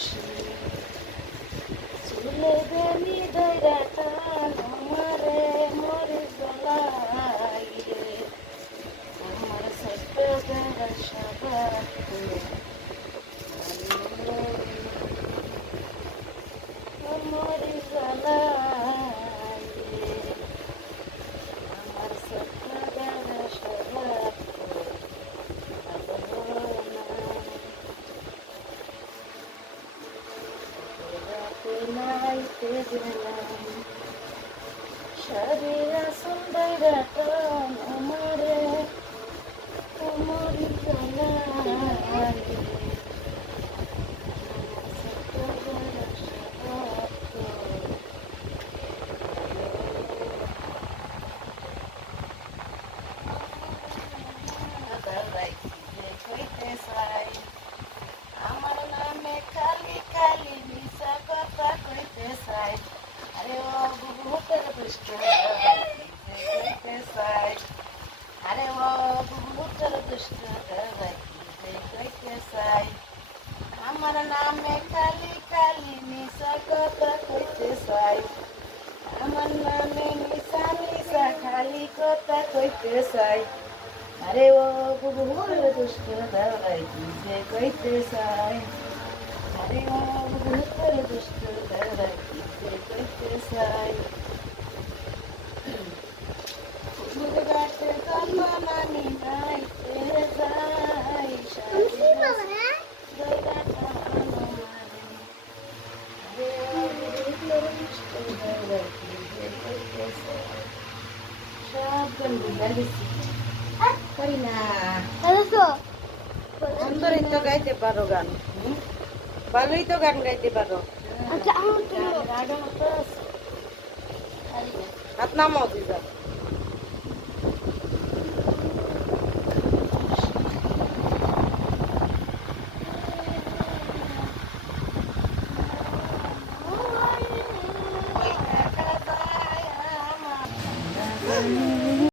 বসে চুলে বেনি ধৈরা টান আমারে মরে গলায় রে আমার ছোট্ট বেড়া সাবাত মরে গলায় রে আমার ছোট্ট বেড়া সাবাত নাইতে গেলাম শরীরা সুন্দর টান আমারে মরি গলায় আমার নামে খালি খালি মিশা কথা কইতে চাই আরে ও বুবুতের দুষ্ট কইতে চাই আরে ও বুবুতের দুষ্ট কইতে চাই আমার নামে খালি খালি মিশা কথা কইতে চাই আমার নামে মিশা মিশা খালি কথা কইতে চাই আরে ও বুবুর দুষ্ট দাওয়াই যে কইতে চাই আরে ও বুবুর দুষ্ট দাওয়াই যে কইতে চাই ফুল গাছে জামানি নাইতে যাই সাজিয়া দইরা টানো মারে আরে ও বুবুর দুষ্ট দাওয়াই যে কইতে চাই সব গান বুঝা গেছি কই না সুন্দরই তো গাইতে পারো গান ভালোই তো গান গাইতে পারো হাত নামাও দিদা